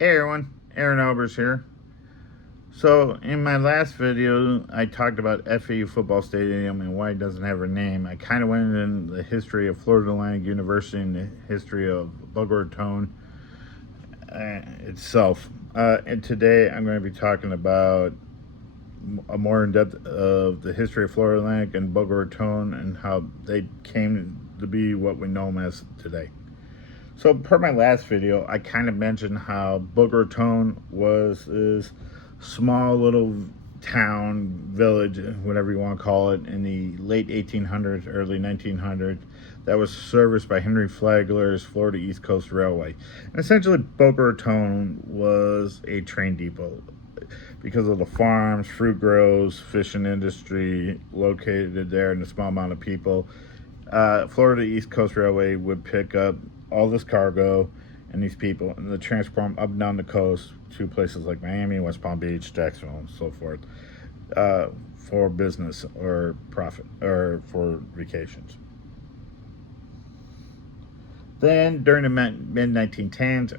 Hey everyone, Aaron Albers here. So in my last video, I talked about FAU football stadium and why it doesn't have a name. I kind of went into the history of Florida Atlantic University and the history of Boca Raton itself. And today I'm going to be talking about a more in-depth of the history of Florida Atlantic and Boca Raton and how they came to be what we know them as today. So per my last video, I kind of mentioned how Boca Raton was this small little town, village, whatever you want to call it, in the late 1800s, early 1900s, that was serviced by Henry Flagler's Florida East Coast Railway. And essentially, Boca Raton was a train depot because of the farms, fruit groves, fishing industry located there, and the small amount of people. Florida East Coast Railway would pick up all this cargo and these people and the transport them up and down the coast to places like Miami, West Palm Beach, Jacksonville, and so forth, for business or profit or for vacations. Then during the mid-1910s,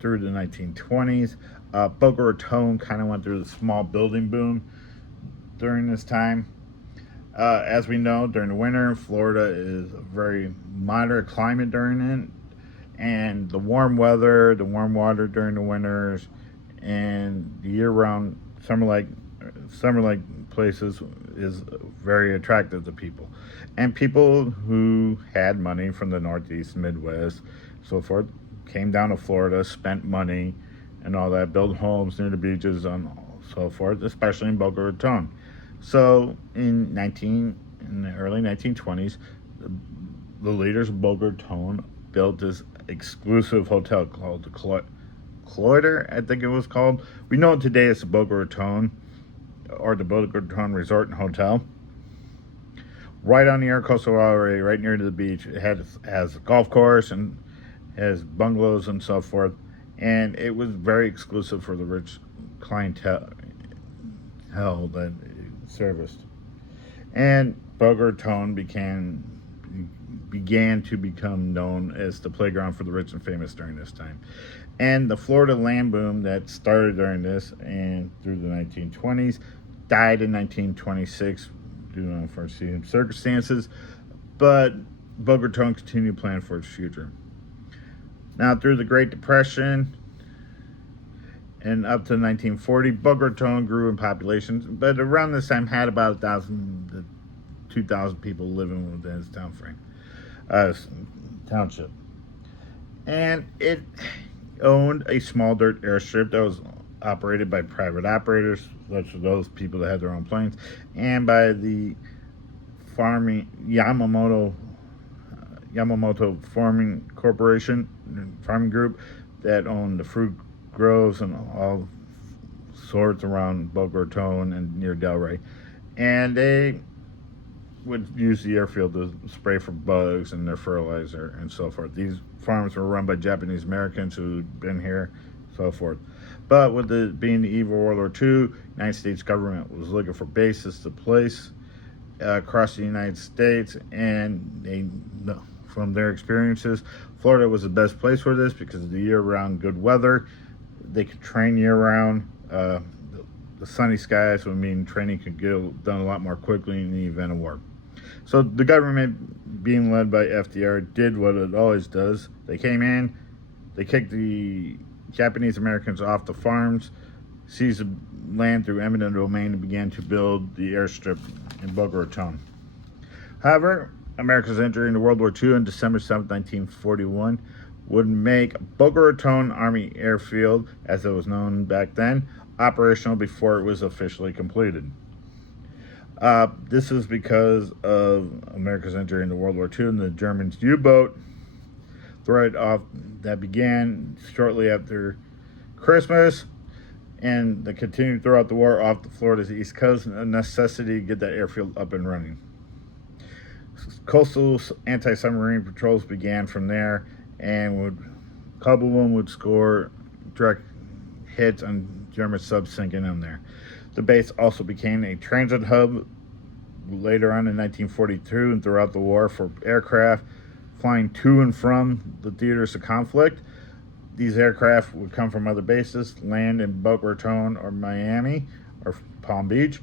through the 1920s, Boca Raton kind of went through the small building boom during this time. As we know, during the winter, Florida is a very moderate climate during it, and the warm weather, the warm water during the winters, and the year-round summer-like places is very attractive to people. And people who had money from the Northeast, Midwest, so forth, came down to Florida, spent money, and all that, built homes near the beaches and so forth, especially in Boca Raton. So in the early 1920s, the leaders of Boca Raton built this exclusive hotel called the Cloister, I think it was called. We know it today as the Boca Raton, or the Boca Raton Resort and Hotel. Right on the Coastal Waterway, right near to the beach. It has a golf course and has bungalows and so forth. And it was very exclusive for the rich clientele that it serviced. And Boca Raton began to become known as the playground for the rich and famous during this time. And the Florida land boom that started during this and through the 1920s died in 1926 due to unforeseen circumstances, but Boca Raton continued to plan for its future. Now, through the Great Depression and up to 1940, Boca Raton grew in population, but around this time had about 1,000 to 2,000 people living within its township. And it owned a small dirt airstrip that was operated by private operators, such as those people that had their own planes, and by the Yamamoto Farming Corporation, farming group, that owned the fruit groves and all sorts around Boca Raton and near Delray. And they would use the airfield to spray for bugs and their fertilizer and so forth. These farms were run by Japanese Americans who'd been here, so forth. But with it being the eve of World War II, the United States government was looking for bases to place across the United States, and from their experiences, Florida was the best place for this because of the year-round good weather. They could train year-round. The sunny skies would mean training could get done a lot more quickly in the event of war. So the government, being led by FDR, did what it always does. They came in, they kicked the Japanese Americans off the farms, seized the land through eminent domain, and began to build the airstrip in Boca Raton. However, America's entry into World War II on December 7, 1941, would make Boca Raton Army Airfield, as it was known back then, operational before it was officially completed. This is because of America's entry into World War II and the Germans' U-boat threat that began shortly after Christmas and that continued throughout the war off the Florida's East Coast, a necessity to get that airfield up and running. Coastal anti-submarine patrols began from there, and a couple of them would score direct hits on German subs sinking in there. The base also became a transit hub later on in 1942 and throughout the war for aircraft flying to and from the theaters of conflict, These aircraft would come from other bases, land in Boca Raton or Miami or Palm Beach.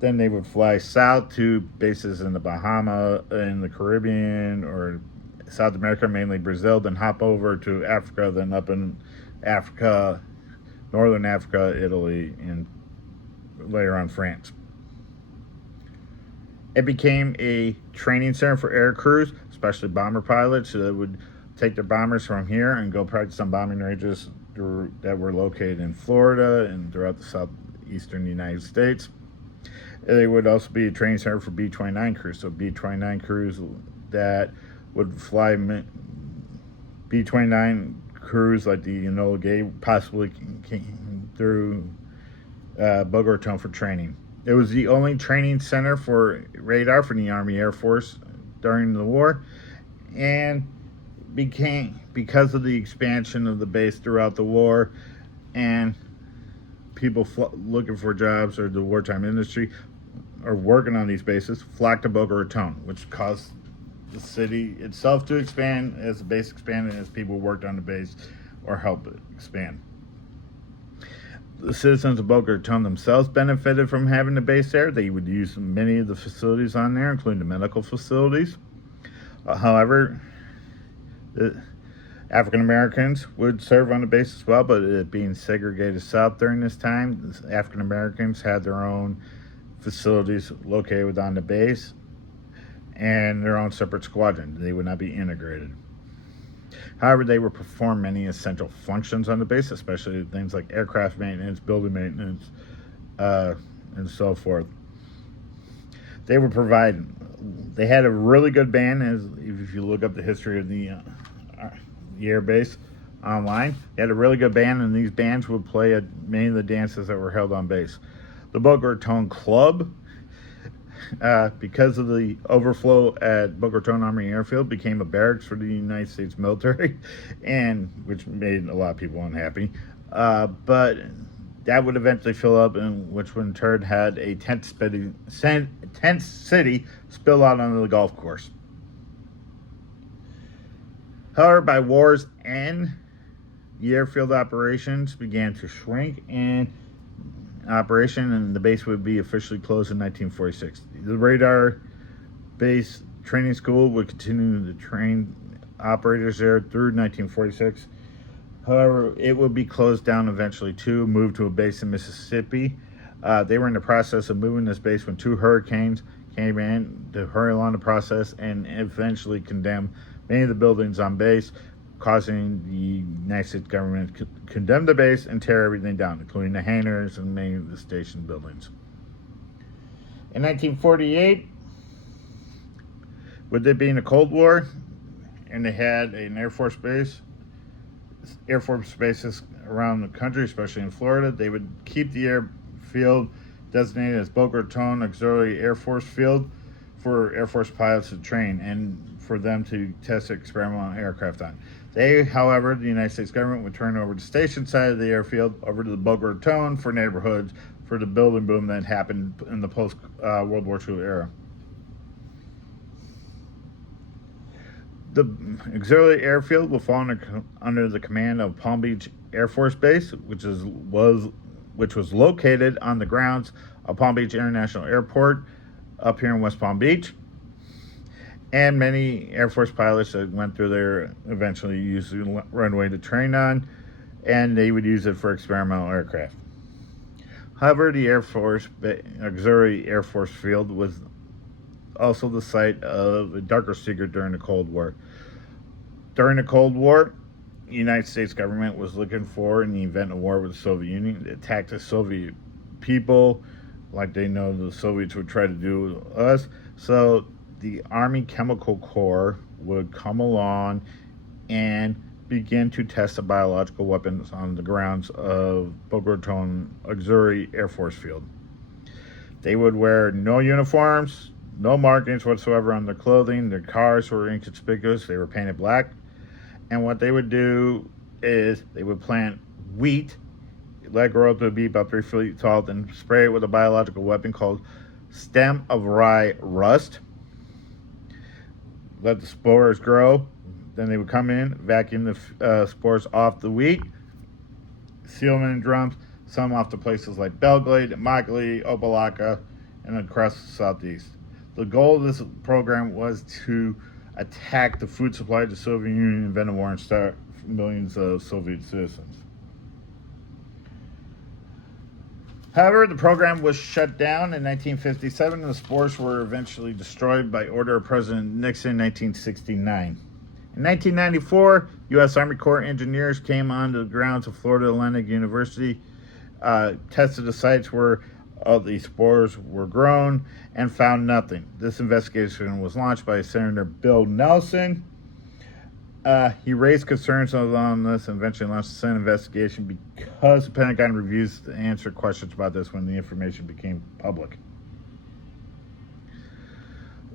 Then they would fly south to bases in the Bahamas, in the Caribbean, or South America, mainly Brazil, then hop over to Africa, then up in Africa, Northern Africa, Italy, and later on France. It became a training center for air crews, especially bomber pilots, that would take their bombers from here and go practice on bombing ranges that were located in Florida and throughout the southeastern United States. They would also be a training center for B-29 crews, so B-29 crews that would fly B-29 crews like the Enola Gay possibly came through Boca Raton for training. It was the only training center for radar for the Army Air Force during the war, and because of the expansion of the base throughout the war and people looking for jobs, or the wartime industry or working on these bases, flocked to Boca Raton, which caused the city itself to expand as the base expanded, as people worked on the base or helped it expand. The citizens of Boca Raton themselves benefited from having the base there. They would use many of the facilities on there, including the medical facilities. However, the African Americans would serve on the base as well, but it being segregated south during this time, the African Americans had their own facilities located on the base and their own separate squadron. They would not be integrated. However, they would perform many essential functions on the base, especially things like aircraft maintenance, building maintenance, and so forth. They had a really good band, as if you look up the history of the air base online. They had a really good band, and these bands would play at many of the dances that were held on base. The Boca Raton Club, because of the overflow at Boca Raton Army Airfield, became a barracks for the United States military, and which made a lot of people unhappy. But that would eventually fill up, and which in turn had a tent city spill out onto the golf course. However, by war's end, the airfield operations began to shrink, and the base would be officially closed in 1946. The radar base training school would continue to train operators there through 1946. However, it would be closed down eventually too, moved to a base in Mississippi. They were in the process of moving this base when 2 hurricanes came in to hurry along the process and eventually condemned many of the buildings on base, causing the United States government to condemn the base and tear everything down, including the hangars and many of the station buildings. In 1948, with it being a Cold War, and they had an Air Force bases around the country, especially in Florida, they would keep the airfield designated as Boca Raton Auxiliary Air Force Field for Air Force pilots to train and for them to test experimental aircraft on. However, the United States government would turn over the station side of the airfield over to the Boca Raton for neighborhoods for the building boom that happened in the post-World War II era. The auxiliary airfield will fall under the command of Palm Beach Air Force Base, which was located on the grounds of Palm Beach International Airport up here in West Palm Beach. And many Air Force pilots that went through there eventually used the runway to train on, and they would use it for experimental aircraft. However, the Air Force Auxiliary Air Force Field was also the site of a darker secret during the Cold War. During the Cold War, the United States government was looking for, in the event of war with the Soviet Union, to attack the Soviet people like they know the Soviets would try to do with us. So the Army Chemical Corps would come along and begin to test the biological weapons on the grounds of Boca Raton Auxiliary Air Force Field. They would wear no uniforms, no markings whatsoever on their clothing. Their cars were inconspicuous. They were painted black. And what they would do is they would plant wheat, let it grow up to be about 3 feet tall, then spray it with a biological weapon called stem of rye rust. Let the spores grow, Then they would come in, vacuum the spores off the wheat, seal them in drums, some off to places like Belgrade, Immokalee, Opelika, and across the southeast. The goal of this program was to attack the food supply of the Soviet Union, invent a war, and start millions of Soviet citizens. However, the program was shut down in 1957, and the spores were eventually destroyed by order of President Nixon in 1969. In 1994, U.S. Army Corps engineers came onto the grounds of Florida Atlantic University, tested the sites where all the spores were grown, and found nothing. This investigation was launched by Senator Bill Nelson. He raised concerns on this and eventually launched the Senate investigation because the Pentagon refused to answer questions about this when the information became public.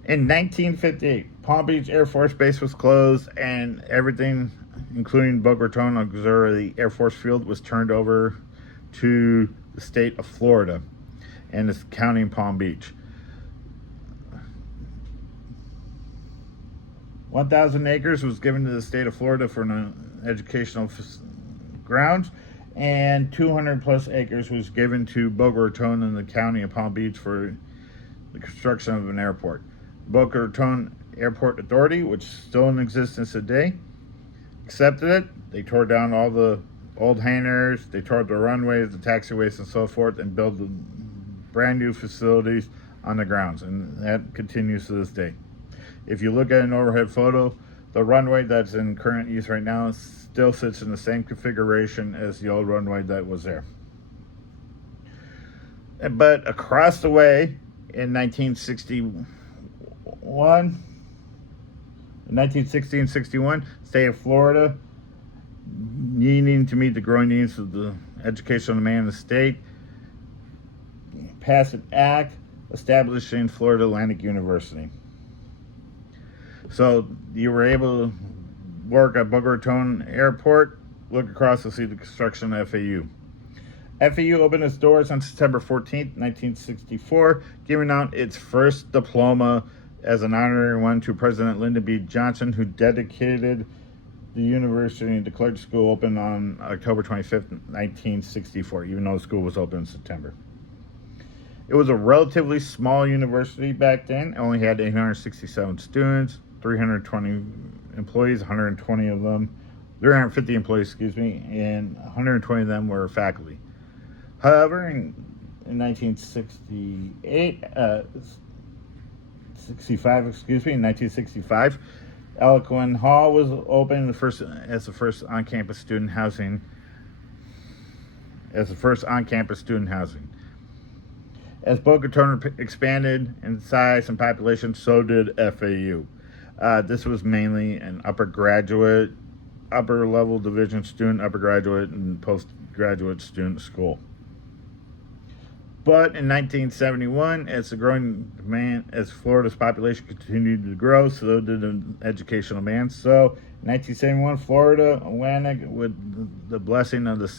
In 1958, Palm Beach Air Force Base was closed and everything, including Boca Raton Auxiliary Air Force Field, was turned over to the state of Florida and its county in Palm Beach. 1,000 acres was given to the state of Florida for an educational grounds, and 200 plus acres was given to Boca Raton in the county of Palm Beach for the construction of an airport. Boca Raton Airport Authority, which is still in existence today, accepted it. They tore down all the old hangars, they tore up the runways, the taxiways, and so forth, and built brand new facilities on the grounds, and that continues to this day. If you look at an overhead photo, the runway that's in current use right now still sits in the same configuration as the old runway that was there. But across the way in 1960 and 61, state of Florida, needing to meet the growing needs of the educational demand in the state, passed an act establishing Florida Atlantic University. So you were able to work at Boca Raton Airport, look across to see the construction of FAU. FAU opened its doors on September 14th, 1964, giving out its first diploma as an honorary one to President Lyndon B. Johnson, who dedicated the university and declared the school open on October 25th, 1964, even though the school was open in September. It was a relatively small university back then. It only had 867 students, 320 employees, 120 of them, 350 employees, and 120 of them were faculty. However, in 1965, Eloquent Hall was opened as the first on-campus student housing. As Boca Raton expanded in size and population, so did FAU. This was mainly an upper level division student, upper graduate, and postgraduate student school. But in 1971, as Florida's population continued to grow, so did the educational demand. So in 1971, Florida Atlantic, with the blessing of the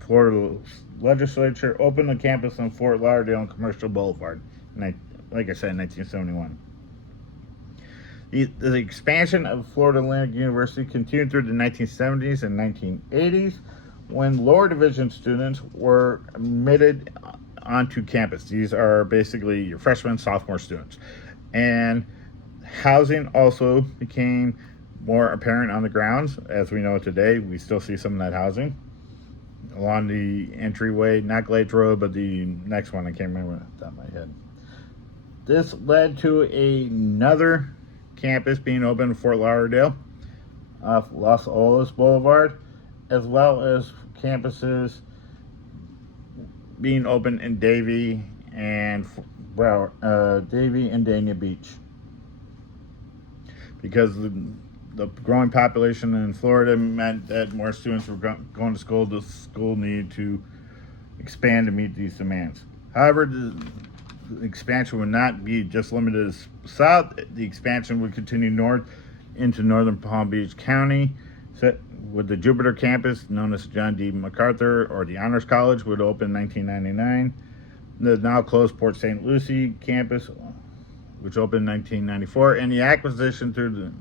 Florida legislature, opened a campus on Fort Lauderdale and Commercial Boulevard, like I said, in 1971. The expansion of Florida Atlantic University continued through the 1970s and 1980s, when lower division students were admitted onto campus. These are basically your freshman, sophomore students. And housing also became more apparent on the grounds. As we know today, we still see some of that housing along the entryway, not Glades Road, but the next one, I can't remember off the top of my head. This led to another campus being opened in Fort Lauderdale off Los Olas Boulevard, as well as campuses being opened in Davie and Dania Beach, because the growing population in Florida meant that more students were going to school. The school needed to expand to meet these demands. However, the expansion would not be just limited to south. The expansion would continue north into northern Palm Beach County, with the Jupiter campus, known as John D. MacArthur, or the Honors College, would open in 1999. The now closed Port St. Lucie campus, which opened in 1994, and the acquisition through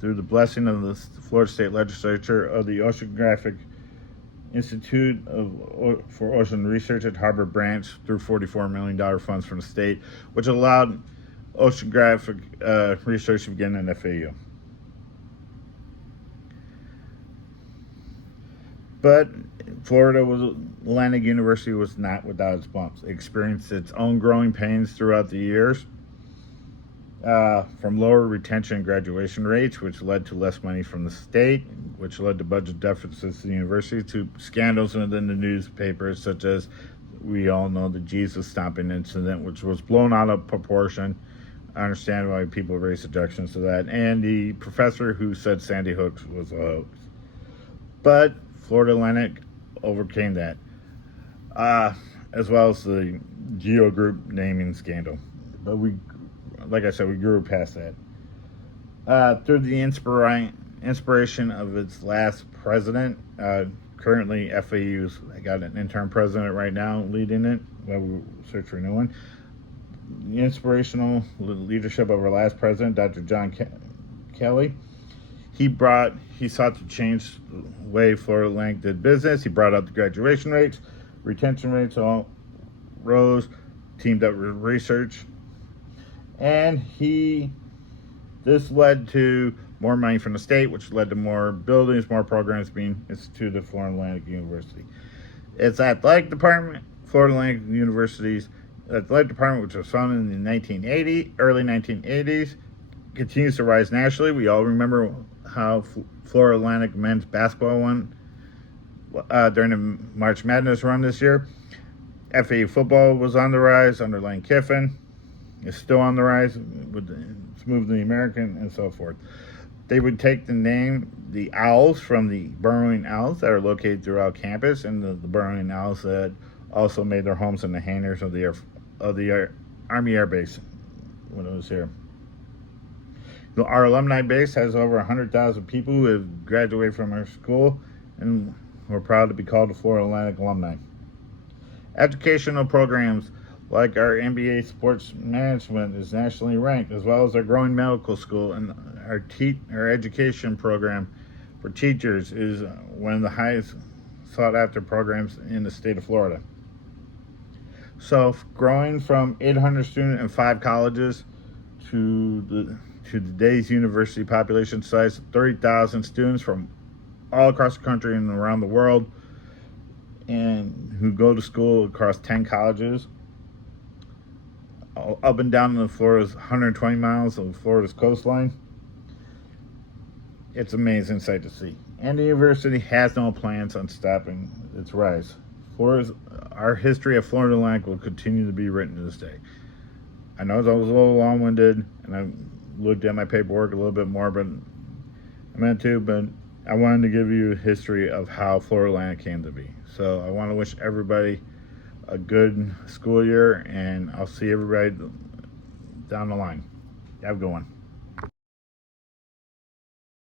through the blessing of the Florida State Legislature of the Oceanographic Institute for Ocean Research at Harbor Branch through $44 million funds from the state, which allowed oceanographic research to begin at FAU. But Florida Atlantic University was not without its bumps. It experienced its own growing pains throughout the years, from lower retention and graduation rates, which led to less money from the state, which led to budget deficits to the university, to scandals within the newspapers, such as, we all know, the Jesus stomping incident, which was blown out of proportion. I understand why people raise objections to that, and the professor who said Sandy Hook was a hoax. But Florida Atlantic overcame that, as well as the Geo Group naming scandal. But like I said, we grew past that. Through the inspiration of its last president, currently FAU's got an interim president right now leading it, while we search for a new one. The inspirational leadership of our last president, Dr. John Kelly, he sought to change the way Florida Atlantic did business. He brought up the graduation rates, retention rates all rose, teamed up with research, and this led to more money from the state, which led to more buildings, more programs being instituted at Florida Atlantic University. Its athletic department, Florida Atlantic University's athletic department, which was founded in the early 1980s, continues to rise nationally. We all remember how Florida Atlantic men's basketball won during the March Madness run this year. FAU football was on the rise under Lane Kiffin. It's still on the rise with Smooth the American and so forth. They would take the name, the Owls, from the burrowing owls that are located throughout campus, and the burrowing owls that also made their homes in the hangars of the Army Air Base when it was here. Our alumni base has over 100,000 people who have graduated from our school, and we're proud to be called the Florida Atlantic alumni. Educational programs like our MBA Sports Management is nationally ranked, as well as our growing medical school, and our education program for teachers is one of the highest sought after programs in the state of Florida. So growing from 800 students in 5 colleges to today's university population size of 30,000 students from all across the country and around the world, and who go to school across 10 colleges, up and down in Florida's 120 miles of Florida's coastline. It's an amazing sight to see. And the university has no plans on stopping its rise. Our history of Florida Atlantic will continue to be written to this day. I know I was a little long-winded, and I looked at my paperwork a little bit more, but I meant to, but I wanted to give you a history of how Florida Atlantic came to be. So I want to wish everybody a good school year, and I'll see everybody down the line. Have a good one.